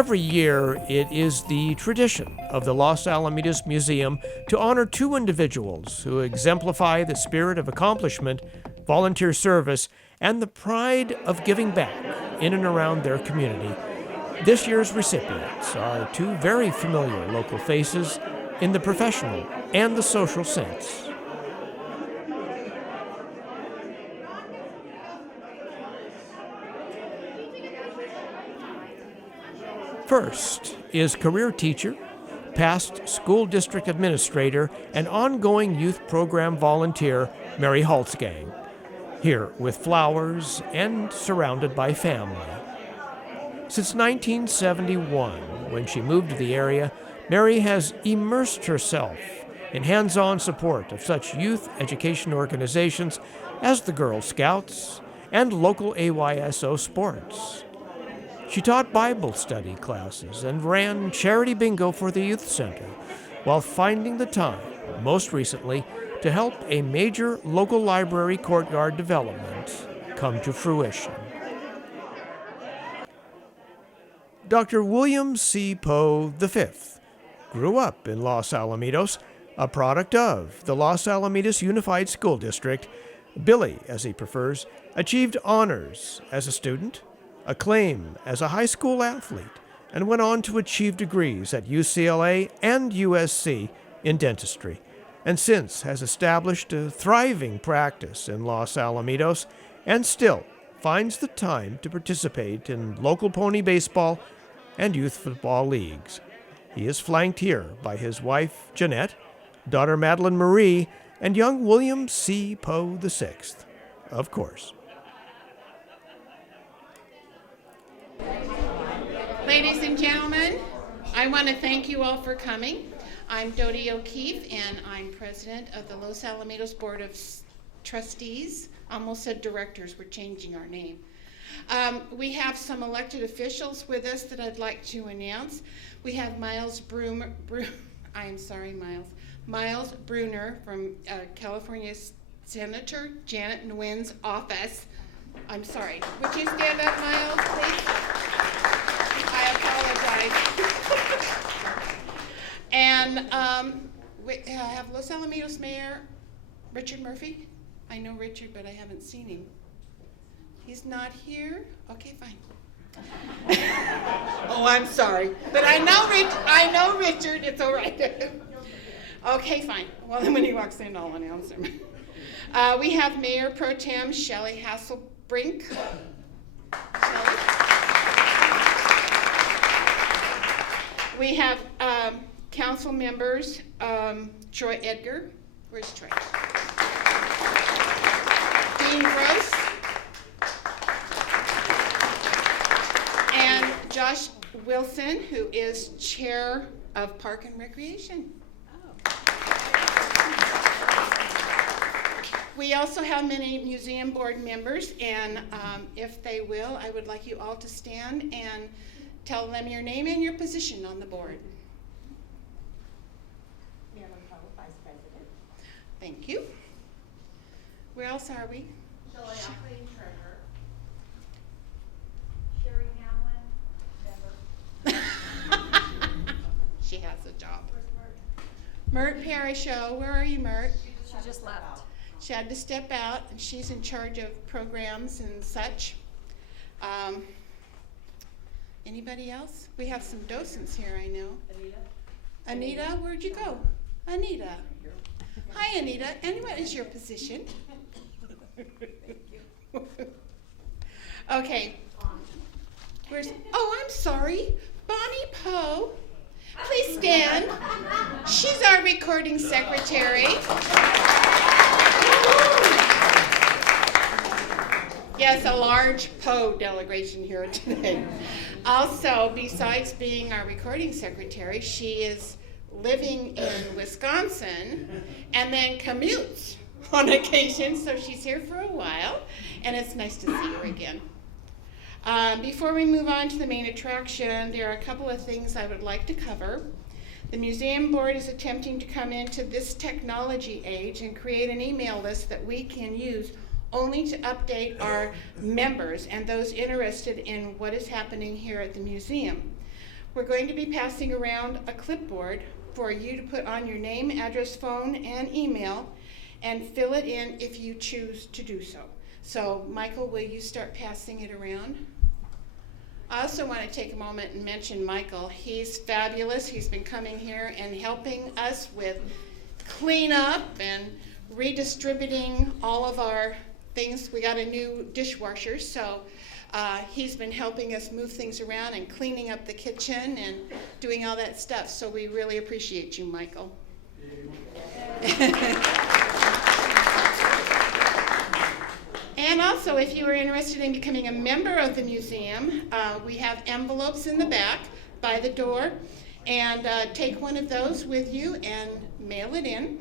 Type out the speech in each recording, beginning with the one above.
Every year, it is the tradition of the Los Alamitos Museum to honor two individuals who exemplify the spirit of accomplishment, volunteer service, and the pride of giving back in and around their community. This year's recipients are two very familiar local faces in the professional and the social sense. First is career teacher, past school district administrator, and ongoing youth program volunteer Mary Halsgang, here with flowers and surrounded by family. Since 1971, when she moved to the area, Mary has immersed herself in hands-on support of such youth education organizations as the Girl Scouts and local AYSO sports. She taught Bible study classes and ran charity bingo for the youth center, while finding the time, most recently, to help a major local library courtyard development come to fruition. Dr. William C. Poe V grew up in Los Alamitos, a product of the Los Alamitos Unified School District. Billy, as he prefers, achieved honors as a student, acclaim as a high school athlete, and went on to achieve degrees at UCLA and USC in dentistry, and since has established a thriving practice in Los Alamitos and still finds the time to participate in local pony baseball and youth football leagues. He is flanked here by his wife, Jeanette, daughter Madeline Marie, and young William C. Poe VI, of course. Ladies and gentlemen, I want to thank you all for coming. I'm Dodie O'Keefe, and I'm president of the Los Alamitos Board of Trustees. Almost said directors, we're changing our name. We have some elected officials with us that I'd like to announce. We have Miles Bruner from California Senator Janet Nguyen's office. I'm sorry. Would you stand up, Miles, please? I apologize. And we have Los Alamitos Mayor Richard Murphy. I know Richard, but I haven't seen him. He's not here? Okay, fine. Oh, I'm sorry. But I know Richard. It's all right. Okay, fine. Well, then when he walks in, I'll announce him. We have Mayor Pro Tem Shelley Hasselbrink. Shelley. We have council members, Troy Edgar. Where's Troy? Dean Gross. And Josh Wilson, who is chair of Park and Recreation. We also have many museum board members, and if they will, I would like you all to stand and tell them your name and your position on the board. Marilyn Poe, Vice President. Thank you. Where else are we? Shelley Ackley, Treasurer. Sherry Hamlin, Member. She has a job. Where's Mert? Mert Parashow, where are you, Mert? She just left. She had to step out, and she's in charge of programs and such. Anybody else? We have some docents here, I know. Anita, where'd you go? Anita. Hi, Anita. And what is your position? Thank you. Okay. I'm sorry. Bonnie Poe. Please stand. She's our recording secretary. Yes, a large Poe delegation here today. Also, besides being our recording secretary, she is living in Wisconsin and then commutes on occasion, so she's here for a while, and it's nice to see her again. Before we move on to the main attraction, there are a couple of things I would like to cover. The museum board is attempting to come into this technology age and create an email list that we can use only to update our members and those interested in what is happening here at the museum. we're going to be passing around a clipboard for you to put on your name, address, phone, and email, and fill it in if you choose to do so. So, Michael, will you start passing it around? I also want to take a moment and mention Michael. He's fabulous. He's been coming here and helping us with cleanup and redistributing all of our things. We got a new dishwasher, so he's been helping us move things around and cleaning up the kitchen and doing all that stuff. So we really appreciate you, Michael. And also, if you are interested in becoming a member of the museum, we have envelopes in the back by the door, and take one of those with you and mail it in.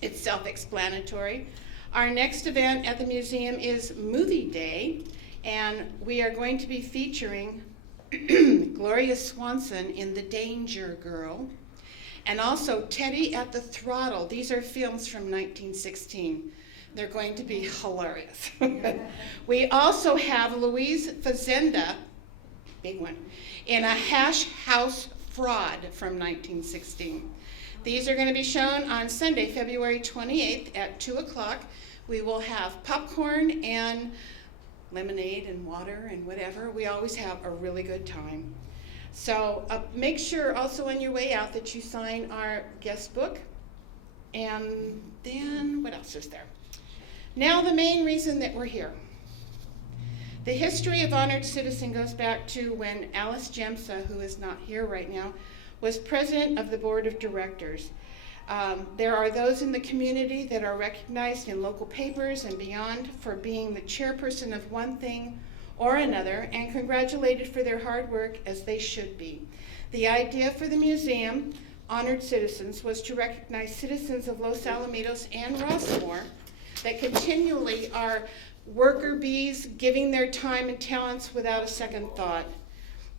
It's self-explanatory. Our next event at the museum is Movie Day, and we are going to be featuring Gloria Swanson in The Danger Girl, and also Teddy at the Throttle. These are films from 1916. They're going to be hilarious. We also have Louise Fazenda, big one, in A Hash House Fraud from 1916. These are going to be shown on Sunday, February 28th at 2 o'clock. We will have popcorn and lemonade and water and whatever. We always have a really good time. So make sure also on your way out that you sign our guest book. And then what else is there? Now the main reason that we're here. The history of Honored Citizen goes back to when Alice Jemsa, who is not here right now, was president of the board of directors. There are those in the community that are recognized in local papers and beyond for being the chairperson of one thing or another, and congratulated for their hard work, as they should be. The idea for the museum, Honored Citizens, was to recognize citizens of Los Alamitos and Rossmore that continually are worker bees, giving their time and talents without a second thought.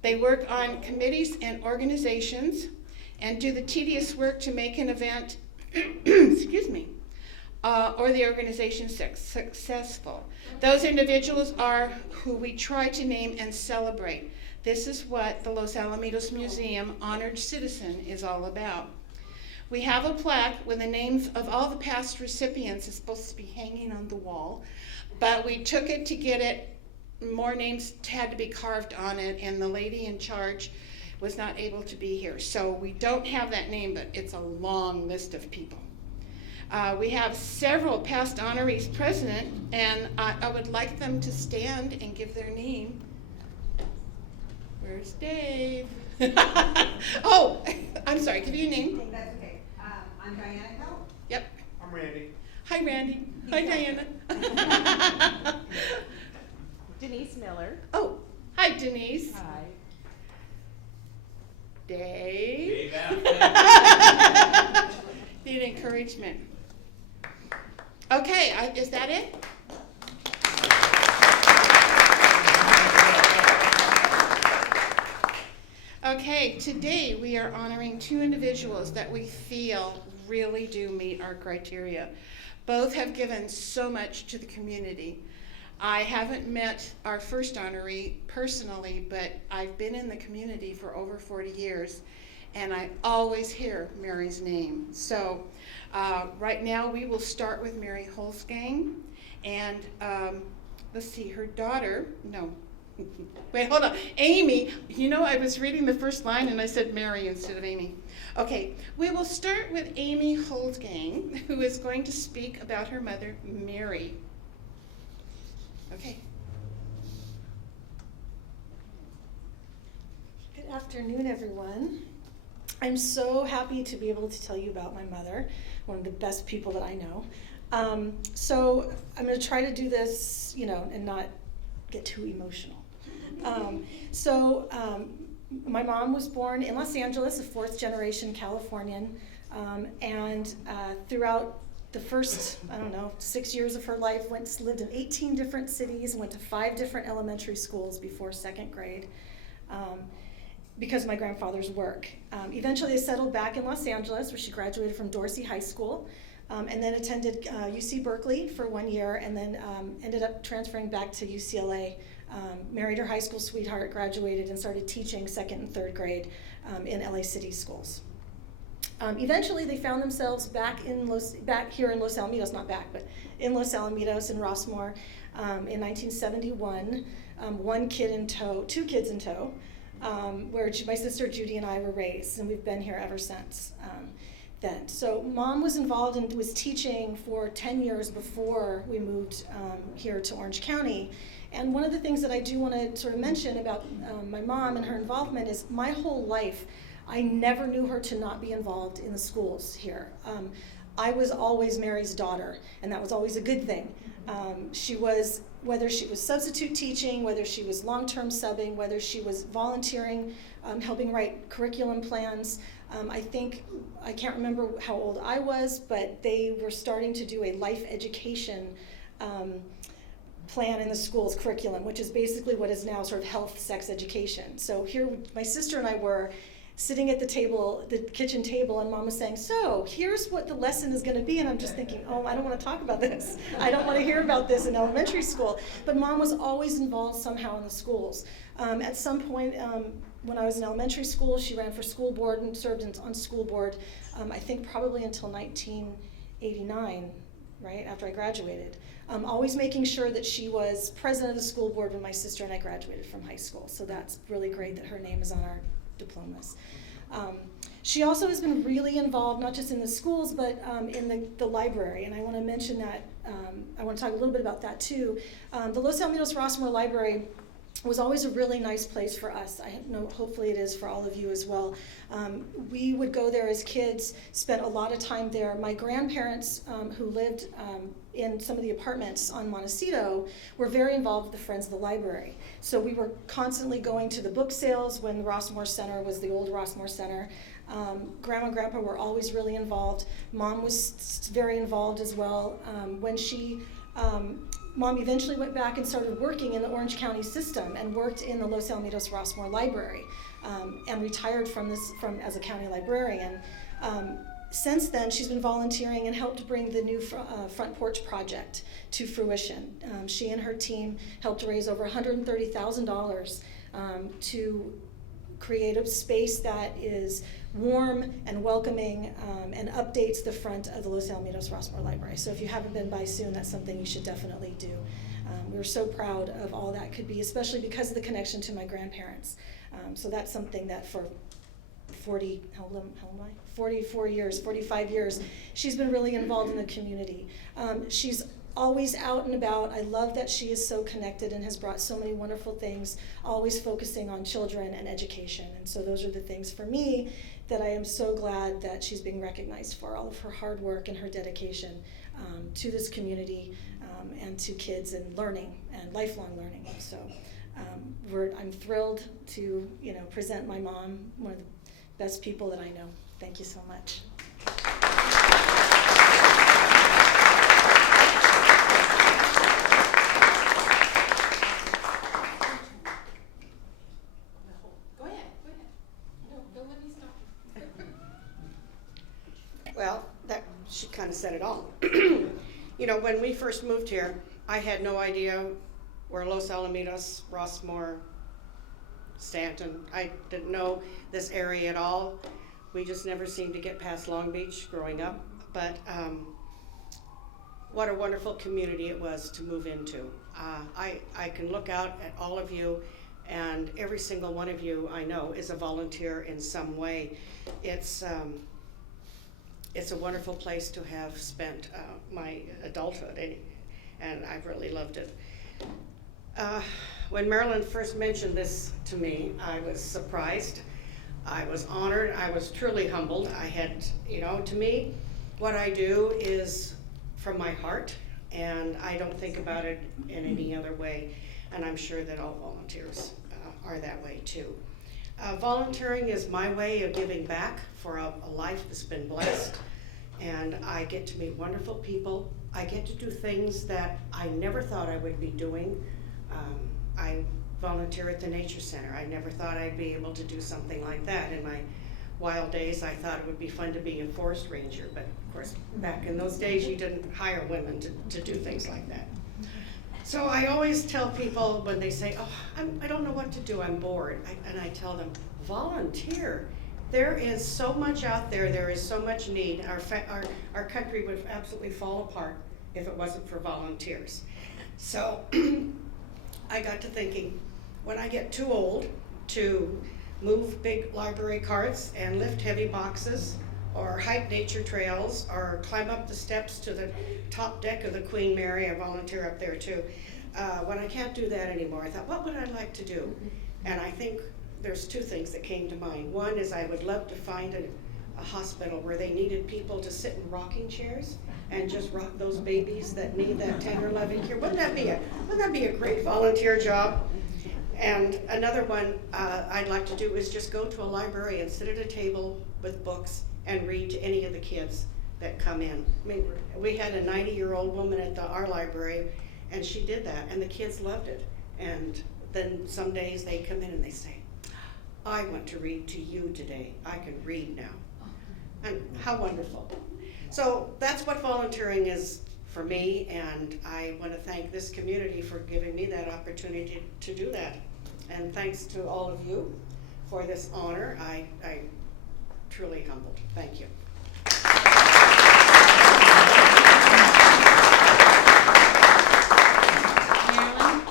They work on committees and organizations and do the tedious work to make an event, excuse me, or the organization successful. Those individuals are who we try to name and celebrate. This is what the Los Alamitos Museum Honored Citizen is all about. We have a plaque with the names of all the past recipients. It's supposed to be hanging on the wall, but we took it to get it. More names had to be carved on it, and the lady in charge was not able to be here. So we don't have that name, but it's a long list of people. We have several past honorees present, and I would like them to stand and give their name. Where's Dave? Oh, I'm sorry, give you your name. That's okay. I'm Diana Hill. Yep. I'm Randy. Hi, Randy. Hi, Diana. Denise Miller. Oh, hi, Denise. Hi. Dave. Need encouragement. Okay, is that it? Okay, today we are honoring two individuals that we feel really do meet our criteria. Both have given so much to the community. I haven't met our first honoree personally, but I've been in the community for over 40 years, and I always hear Mary's name. So right now we will start with Mary Holzgang, and let's see, her daughter, no, wait, hold on, Amy. You know, I was reading the first line and I said Mary instead of Amy. Okay, we will start with Amy Holzgang, who is going to speak about her mother, Mary. Okay. Good afternoon, everyone. I'm so happy to be able to tell you about my mother, one of the best people that I know. So I'm going to try to do this, and not get too emotional. My mom was born in Los Angeles, a fourth generation Californian, and throughout the first, 6 years of her life, lived in 18 different cities and went to 5 different elementary schools before 2nd grade because of my grandfather's work. Eventually, they settled back in Los Angeles, where she graduated from Dorsey High School, and then attended UC Berkeley for 1 year, and then ended up transferring back to UCLA married her high school sweetheart, graduated, and started teaching 2nd and 3rd grade in LA City schools. Eventually, they found themselves back here in Los Alamitos, not back, but in Los Alamitos in Rossmore in 1971. Two kids in tow, where my sister Judy and I were raised, and we've been here ever since then. So Mom was involved and was teaching for 10 years before we moved here to Orange County. And one of the things that I do want to sort of mention about my mom and her involvement is my whole life, I never knew her to not be involved in the schools here. I was always Mary's daughter, and that was always a good thing. She was, whether she was substitute teaching, whether she was long-term subbing, whether she was volunteering, helping write curriculum plans. I can't remember how old I was, but they were starting to do a life education plan in the school's curriculum, which is basically what is now sort of health, sex education. So here, my sister and I were sitting at the table, the kitchen table, and Mom was saying, so here's what the lesson is going to be. And I'm just thinking, oh, I don't want to talk about this. I don't want to hear about this in elementary school. But Mom was always involved somehow in the schools. At some point, when I was in elementary school, she ran for school board and served on school board, I think probably until 1989, right, after I graduated. Always making sure that she was president of the school board when my sister and I graduated from high school. So that's really great that her name is on our diplomas. She also has been really involved, not just in the schools, but in the library, and I want to mention that, I want to talk a little bit about that too. The Los Alamitos Rossmore Library was always a really nice place for us. I know, hopefully it is for all of you as well. We would go there as kids, spent a lot of time there. My grandparents, who lived in some of the apartments on Montecito, were very involved with the Friends of the Library. So we were constantly going to the book sales when the Rossmore Center was the old Rossmore Center. Grandma and Grandpa were always really involved. Mom was very involved as well. Mom eventually went back and started working in the Orange County system and worked in the Los Alamitos Rossmore Library, and retired as a county librarian. Since then, she's been volunteering and helped bring the new Front Porch Project to fruition. She and her team helped raise over $130,000 to create a space that is warm and welcoming, and updates the front of the Los Alamitos Rossmore Library. So if you haven't been by soon, that's something you should definitely do. We're so proud of all that could be, especially because of the connection to my grandparents. So that's something that for 45 years, she's been really involved in the community. She's always out and about. I love that she is so connected and has brought so many wonderful things, always focusing on children and education. And so those are the things for me that I am so glad that she's being recognized for, all of her hard work and her dedication to this community, and to kids and learning and lifelong learning. So I'm thrilled to present my mom, one of the best people that I know. Thank you so much. Go ahead. Don't let me stop you. Well, she kind of said it all. When we first moved here, I had no idea where Los Alamitos, Rossmore, Stanton, I didn't know this area at all. We just never seemed to get past Long Beach growing up. But what a wonderful community it was to move into. I can look out at all of you, and every single one of you I know is a volunteer in some way. It's a wonderful place to have spent my adulthood, and I've really loved it. When Marilyn first mentioned this to me, I was surprised, I was honored, I was truly humbled. I had, to me, what I do is from my heart, and I don't think about it in any other way, and I'm sure that all volunteers are that way too. Volunteering is my way of giving back for a life that's been blessed, and I get to meet wonderful people. I get to do things that I never thought I would be doing. I volunteer at the Nature Center. I never thought I'd be able to do something like that. In my wild days, I thought it would be fun to be a forest ranger, but of course, back in those days, you didn't hire women to do things like that. So I always tell people when they say, oh, I don't know what to do, I'm bored. And I tell them, volunteer. There is so much out there, there is so much need. Our country would absolutely fall apart if it wasn't for volunteers. So I got to thinking, when I get too old to move big library carts and lift heavy boxes, or hike nature trails, or climb up the steps to the top deck of the Queen Mary, I volunteer up there too. When I can't do that anymore, I thought, what would I like to do? And I think there's two things that came to mind. One is I would love to find a hospital where they needed people to sit in rocking chairs and just rock those babies that need that tender loving care. Wouldn't that be a great volunteer job? And another one I'd like to do is just go to a library and sit at a table with books and read to any of the kids that come in. I mean, we had a 90-year-old woman at our library, and she did that, and the kids loved it. And then some days they come in and they say, I want to read to you today. I can read now. And how wonderful. So that's what volunteering is for me, and I want to thank this community for giving me that opportunity to do that. And thanks to all of you for this honor. I truly humbled. Thank you. Marilyn?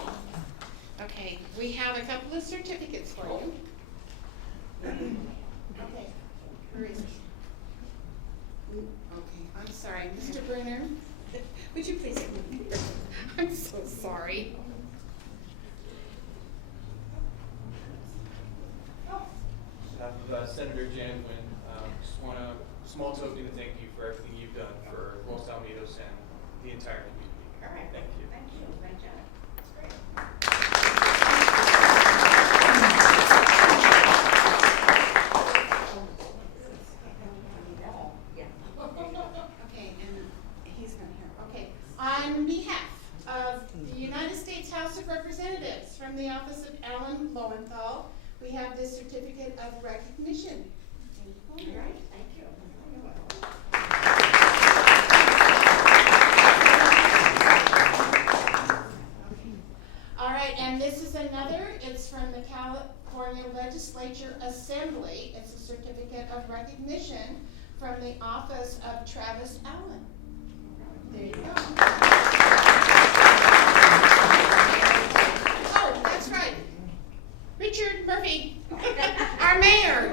Okay, we have a couple of certificates for you. Okay, where is it? Okay, I'm sorry, Mr. Bruner, would you please come here? I'm so sorry. On behalf of Senator Jan Nguyen, just want a small token to thank you for everything you've done for Los Alamitos and the entire community. All right. Thank you. Thank you. Great job. That's great. Okay, and he's not here. Okay, on behalf of the United States House of Representatives, from the office of Alan Lowenthal, we have this certificate of recognition. All right. Thank you. All right, and this is another, it's from the California Legislature Assembly. It's a certificate of recognition from the office of Travis Allen. There you go. Oh, that's right. Richard Murphy, our mayor.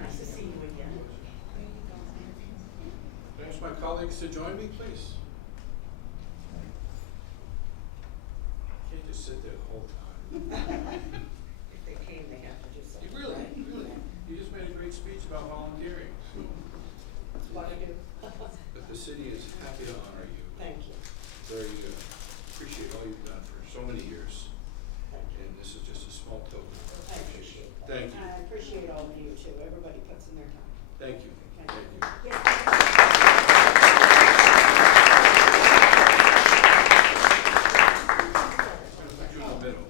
Nice to see you again. Can I ask my colleagues to join me, please? Can't just sit there the whole time. If they came, they have to do something. Really, right? really. You just made a great speech about volunteering. That's what I do. But the city is happy to honor you. Thank you. Very appreciate all you've done for so many years. Thank you. And this is just a small token. I appreciate that. Thank you. I appreciate all of you too. Everybody puts in their time. Thank you. Thank Thank you. you. I'm gonna put you in the middle.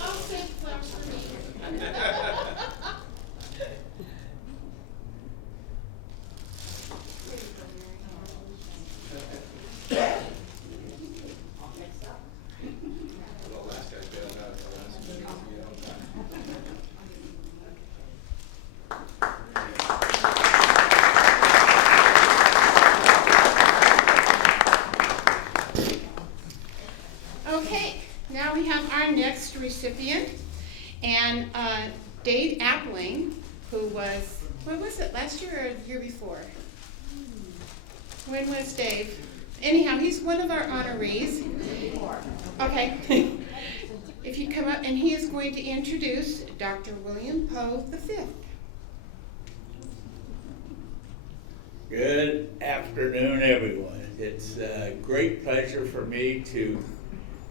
I'll save flaps for me. Well, the last guy bailed out at the last minute. You know. Okay, now we have our next recipient, and Dave Appling, who was, when was it, last year or the year before? When was Dave? Anyhow, he's one of our honorees. Okay. If you come up, and he is going to introduce Dr. William Poe V. Good afternoon, everyone. It's a great pleasure for me to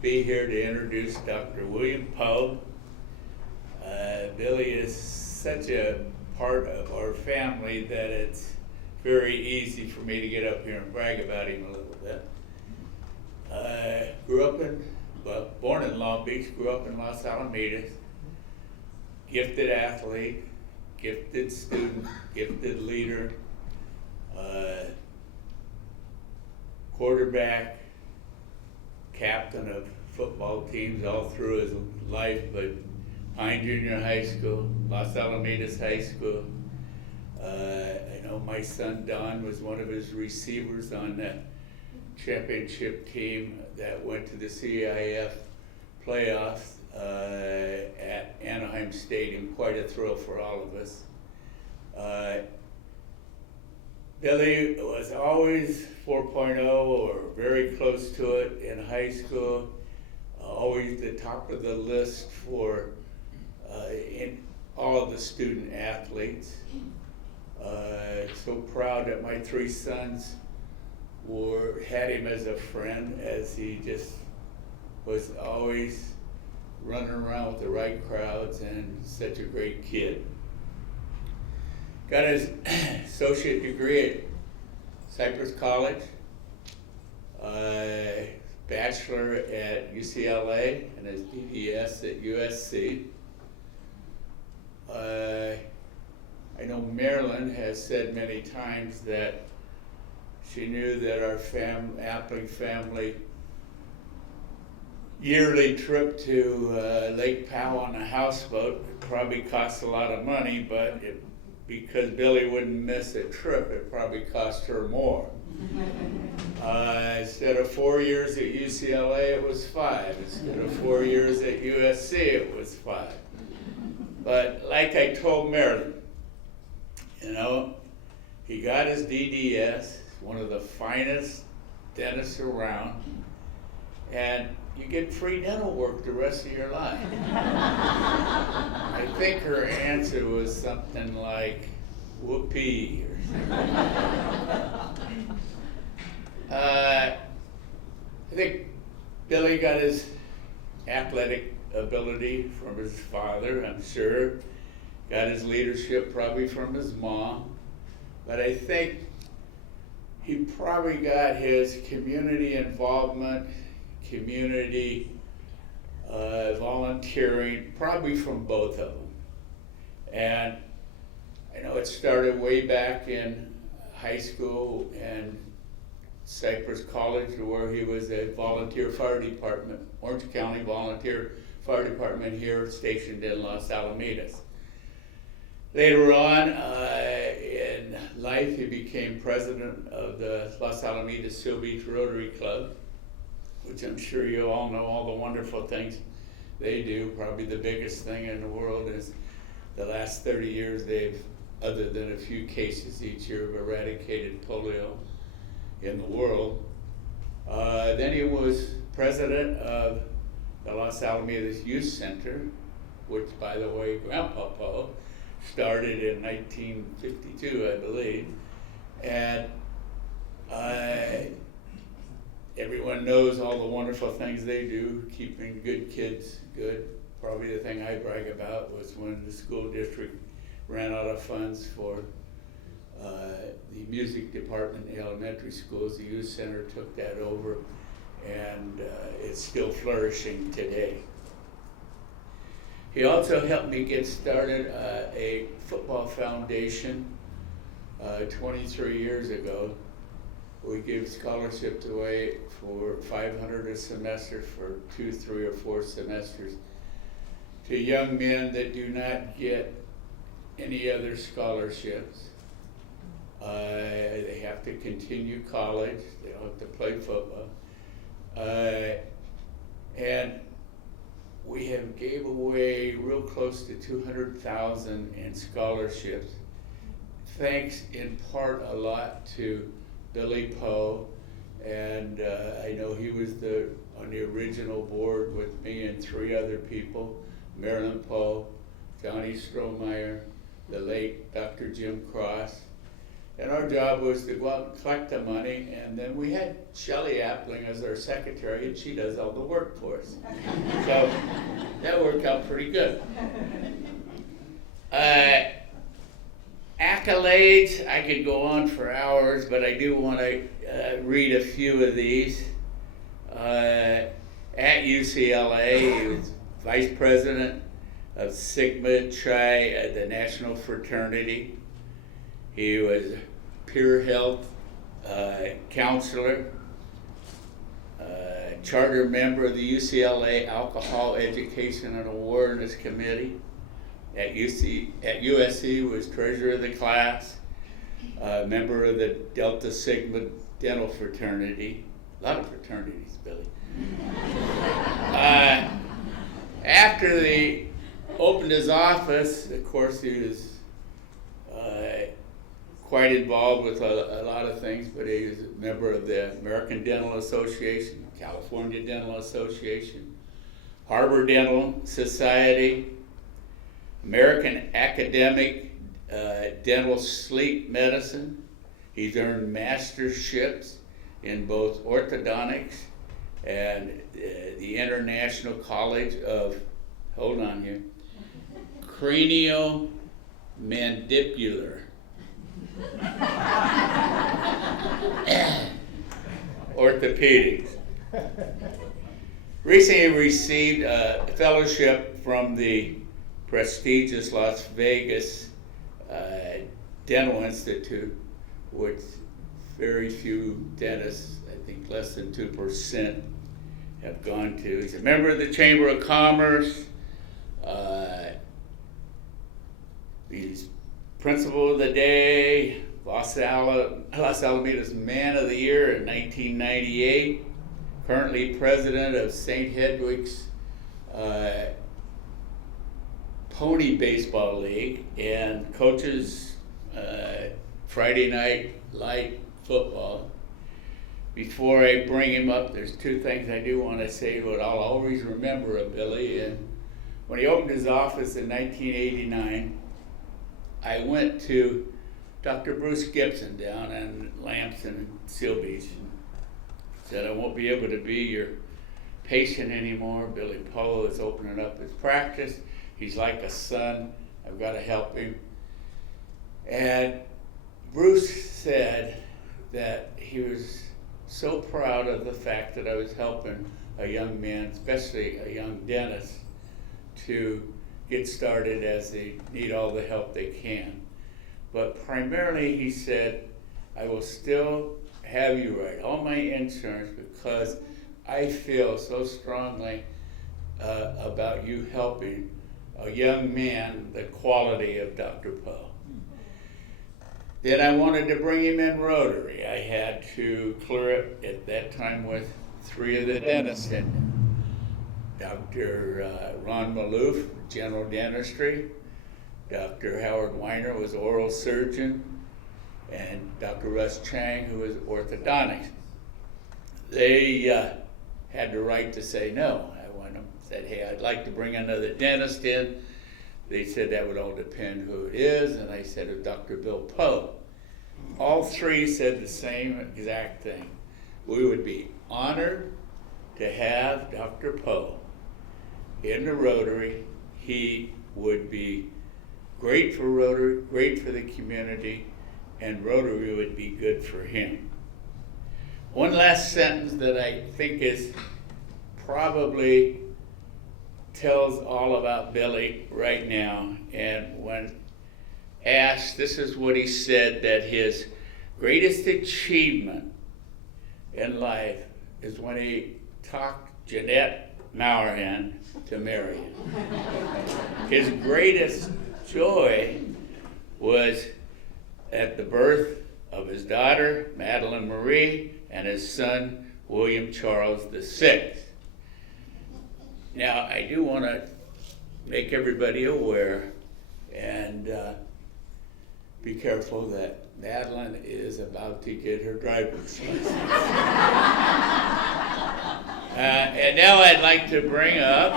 be here to introduce Dr. William Poe. Billy is such a part of our family that it's very easy for me to get up here and brag about him a little bit. Born in Long Beach, grew up in Los Alamitos. Gifted athlete, gifted student, gifted leader, quarterback, captain of football teams all through his life, but Pine Junior High School, Los Alamitos High School. I know my son Don was one of his receivers on that championship team that went to the CIF playoffs at Anaheim Stadium. Quite a thrill for all of us. Billy was always 4.0 or very close to it in high school. Always the top of the list for in all of the student athletes. So proud that my three sons had him as a friend, as he just was always running around with the right crowds and such a great kid. Got his associate degree at Cypress College, bachelor at UCLA, and his DDS at USC. I know Marilyn has said many times that she knew that our Appling family yearly trip to Lake Powell on a houseboat probably cost a lot of money, but because Billy wouldn't miss a trip, it probably cost her more. Instead of 4 years at UCLA, it was 5. Instead of 4 years at USC, it was 5. But like I told Marilyn, you know, he got his DDS, one of the finest dentists around, and you get free dental work the rest of your life. I think her answer was something like, whoopee, or something. I think Billy got his athletic ability from his father, I'm sure. Got his leadership probably from his mom. But I think he probably got his community involvement, community volunteering, probably from both of them. And I know it started way back in high school and Cypress College, where he was a volunteer fire department, Orange County volunteer fire department here stationed in Los Alamitos. Later on in life, he became president of the Los Alamitos Seal Beach Rotary Club, which I'm sure you all know all the wonderful things they do. Probably the biggest thing in the world is the last 30 years they've, other than a few cases each year, have eradicated polio in the world. Then he was president of the Los Alamitos Youth Center, which, by the way, Grandpa Poe started in 1952, I believe. And everyone knows all the wonderful things they do, keeping good kids good. Probably the thing I brag about was when the school district ran out of funds for the music department in the elementary schools. The youth center took that over, and it's still flourishing today. He also helped me get started a football foundation 23 years ago. We give scholarships away for $500 a semester for 2, 3, or 4 semesters to young men that do not get any other scholarships. They have to continue college, they don't have to play football. And we have gave away real close to $200,000 in scholarships, thanks in part a lot to Billy Poe, and I know he was on the original board with me and 3 other people, Marilyn Poe, Johnny Strohmeyer, the late Dr. Jim Cross. And our job was to go out and collect the money, and then we had Shelley Appling as our secretary, and she does all the work for us. So that worked out pretty good. Accolades, I could go on for hours, but I do want to read a few of these. At UCLA, he was vice president of Sigma Chi, the national fraternity. He was a peer health counselor, charter member of the UCLA Alcohol Education and Awareness Committee. At USC was treasurer of the class, member of the Delta Sigma dental fraternity. A lot of fraternities, Billy. After he opened his office, of course, he was quite involved with a lot of things, but he was a member of the American Dental Association, California Dental Association, Harvard Dental Society, American Academic Dental Sleep Medicine. He's earned masterships in both orthodontics and the International College of, hold on here, Craniomandibular Orthopedics. Recently received a fellowship from the prestigious Las Vegas Dental Institute, which very few dentists, I think less than 2%, have gone to. He's a member of the Chamber of Commerce. He's Principal of the Day, Los Alameda's Man of the Year in 1998. Currently president of St. Hedwig's Pony Baseball League and coaches Friday night light football. Before I bring him up, there's two things I do want to say what I'll always remember of Billy. And when he opened his office in 1989, I went to Dr. Bruce Gibson down in Lamson and Seal Beach and said, I won't be able to be your patient anymore. Billy Poe is opening up his practice. He's like a son. I've got to help him. And Bruce said that he was so proud of the fact that I was helping a young man, especially a young dentist, to get started as they need all the help they can. But primarily, he said, I will still have you write all my insurance because I feel so strongly about you helping a young man the quality of Dr. Poe. Then I wanted to bring him in Rotary. I had to clear it at that time with three of the dentists in Dr. Ron Maloof, general dentistry. Dr. Howard Weiner was oral surgeon, and Dr. Russ Chang, who was orthodontics. They had the right to say no. I went and said, hey, I'd like to bring another dentist in. They said that would all depend who it is, and I said, Dr. Bill Poe. All three said the same exact thing. We would be honored to have Dr. Poe in the Rotary. He would be great for Rotary, great for the community, and Rotary would be good for him. One last sentence that I think is probably tells all about Billy right now. And when asked, this is what he said, that his greatest achievement in life is when he talked Jeanette Mauerhan to marry him. His greatest joy was at the birth of his daughter, Madeline Marie, and his son, William Charles VI. Now, I do want to make everybody aware and be careful that Madeline is about to get her driver's license. And now I'd like to bring up,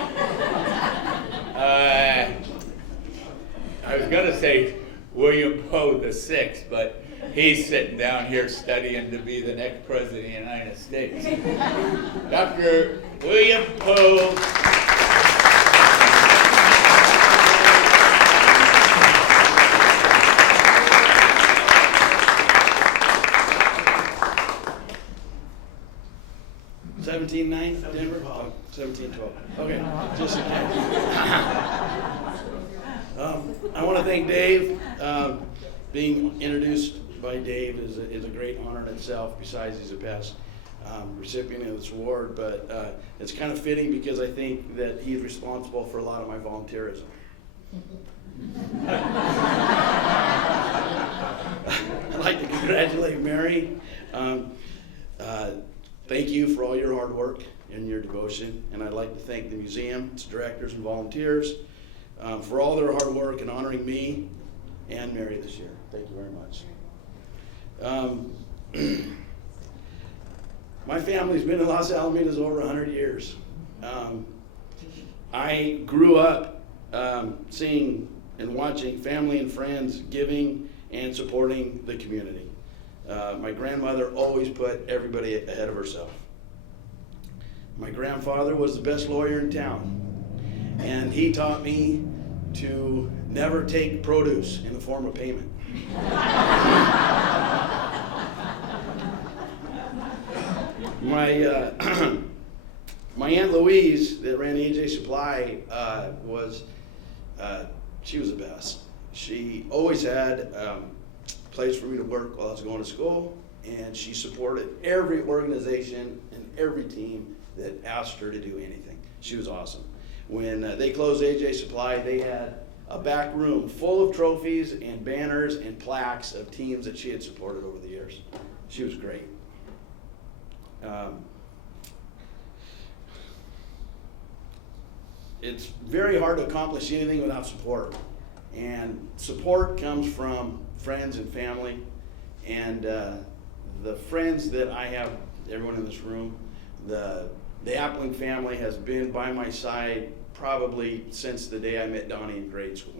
I was going to say William Poe VI, but he's sitting down here studying to be the next president of the United States. Dr. William Poe. 17-9, Denver? Oh, 17-12. Okay, just a I want to thank Dave. Being introduced by Dave is a great honor in itself, besides he's a past recipient of this award, but it's kind of fitting because I think that he's responsible for a lot of my volunteerism. I'd like to congratulate Mary. Thank you for all your hard work and your devotion, and I'd like to thank the museum, its directors and volunteers for all their hard work in honoring me and Mary this year. Thank you very much. My family's been in Los Alamitos over 100 years. I grew up seeing and watching family and friends giving and supporting the community. My grandmother always put everybody ahead of herself. My grandfather was the best lawyer in town, and he taught me to never take produce in the form of payment. My Aunt Louise that ran AJ Supply she was the best. She always had a place for me to work while I was going to school, and she supported every organization and every team that asked her to do anything. She was awesome. When they closed AJ Supply, they had a back room full of trophies and banners and plaques of teams that she had supported over the years. She was great. It's very hard to accomplish anything without support. And support comes from friends and family. And the friends that I have, everyone in this room, the Appling family has been by my side probably since the day I met Donnie in grade school.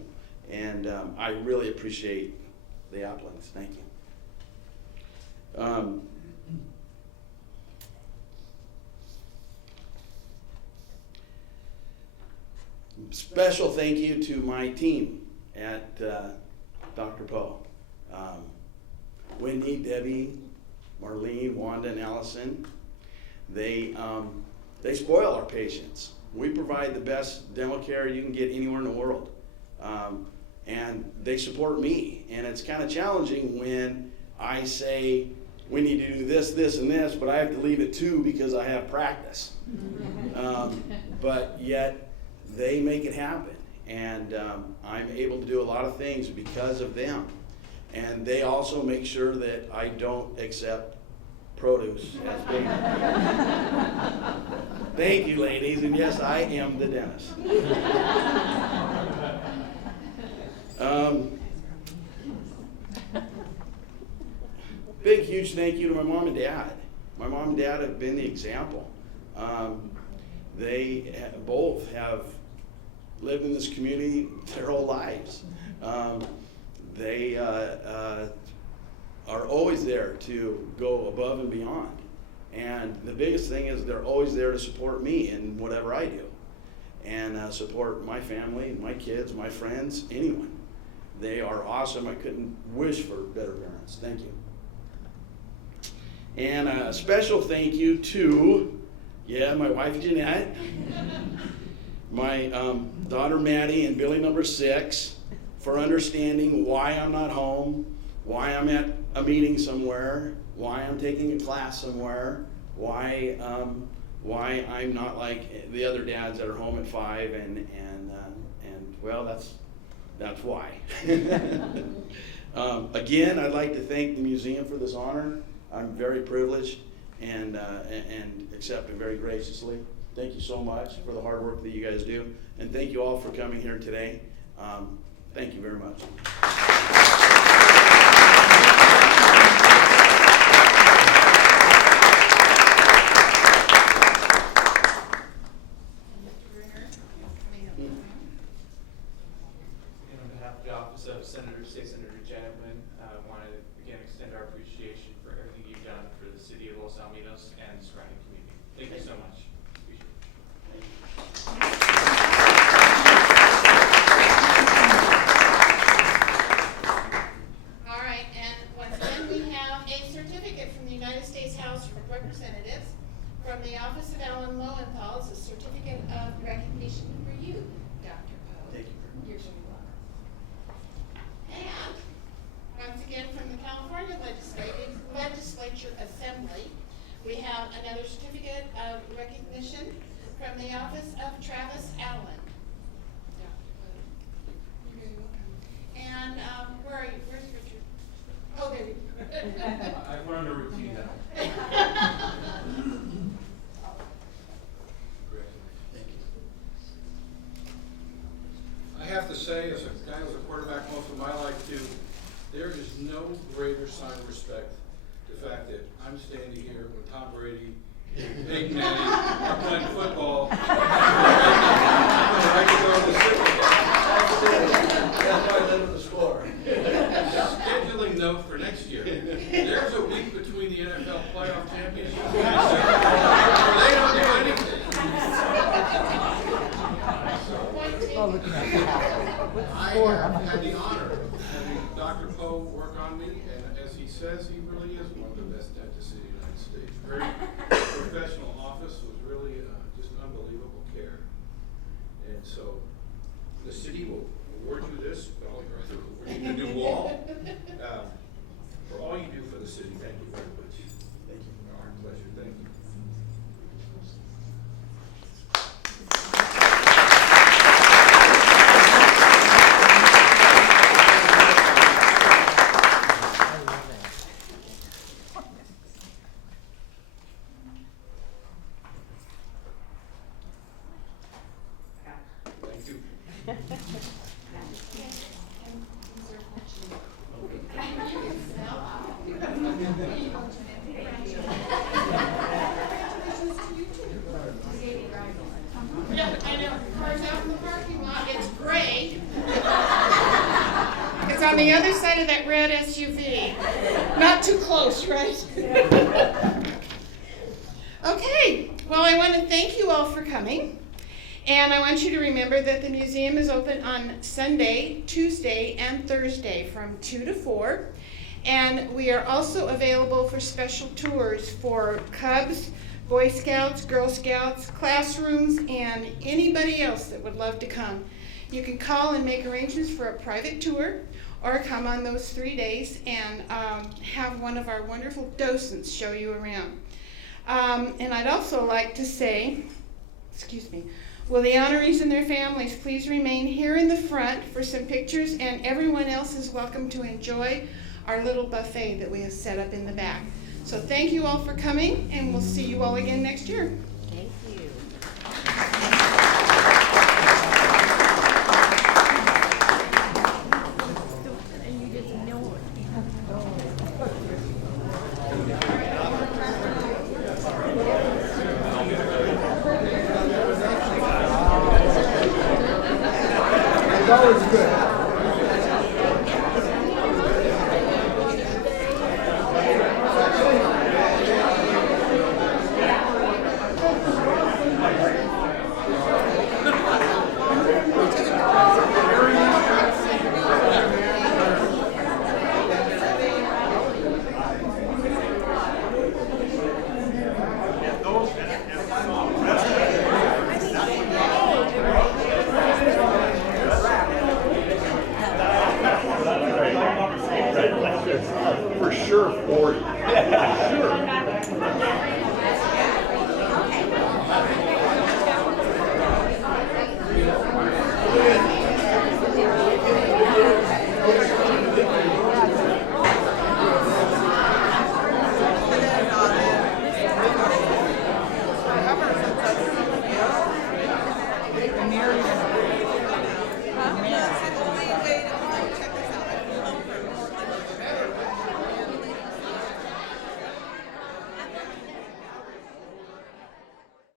And I really appreciate the Applings. Thank you. Special thank you to my team at Dr. Poe. Wendy, Debbie, Marlene, Wanda, and Allison. They spoil our patients. We provide the best dental care you can get anywhere in the world. And they support me. And it's kind of challenging when I say, we need to do this, this, and this, but I have to leave at 2 because I have practice. But yet, they make it happen, and I'm able to do a lot of things because of them. And they also make sure that I don't accept produce as payment. Thank you, ladies, and yes, I am the dentist. Big, huge thank you to my mom and dad. My mom and dad have been the example. They both have lived in this community their whole lives. They are always there to go above and beyond. And the biggest thing is they're always there to support me in whatever I do. And support my family, my kids, my friends, anyone. They are awesome. I couldn't wish for better parents. Thank you. And a special thank you to, my wife Jeanette, my daughter Maddie and Billy number 6 for understanding why I'm not home, why I'm at a meeting somewhere, why I'm taking a class somewhere, why I'm not like the other dads that are home at 5 and well, that's why. Again, I'd like to thank the museum for this honor. I'm very privileged and accept it very graciously. Thank you so much for the hard work that you guys do. And thank you all for coming here today. Thank you very much. And on behalf of the Office of State Senator Janet Wynn, I want to again extend our appreciation for everything you've done for the city of Los Alamitos and the surrounding community. Thank you so much. Appreciate it. office of Alan Lowenthal is a certificate of recognition for you, Dr. Poe. Thank you very much. You're so welcome. And once again, from the California Legislature Assembly, we have another certificate of recognition from the office of Travis Allen. You're very welcome. And where are you? Where's Richard? Oh, there you go. I learned a routine now. Thank you. I have to say, as a guy who was a quarterback most of my life too, there is no greater sign of respect. The fact that I'm standing here when Tom Brady, Peyton Manning are playing football. Right to go to the Super Bowl. That's why I live in the score. Scheduling note for next year. There's a week between the NFL playoff championships and where they don't do anything. I have had the honor of having Dr. Poe work on me, and as he says, he really is one of the best dentists in the United States. Very professional office, was really just unbelievable care. And so the city will award you this, well, award you the new wall. For all you do for the city, thank you very much. Thank you. Our pleasure, thank you. Thank you. Yeah, I know. Cars out in the parking lot. It's gray. It's on the other side of that red SUV. Not too close, right? Okay. Well, I want to thank you all for coming. And I want you to remember that the museum is open on Sunday, Tuesday, and Thursday from 2 to 4. And we are also available for special tours for Cubs, Boy Scouts, Girl Scouts, classrooms, and anybody else that would love to come. You can call and make arrangements for a private tour, or come on those 3 days and have one of our wonderful docents show you around. And I'd also like to say, excuse me, will the honorees and their families please remain here in the front for some pictures, and everyone else is welcome to enjoy our little buffet that we have set up in the back. So thank you all for coming, and we'll see you all again next year. Thank you. And you just know it. It's always good. For sure 40. Sure.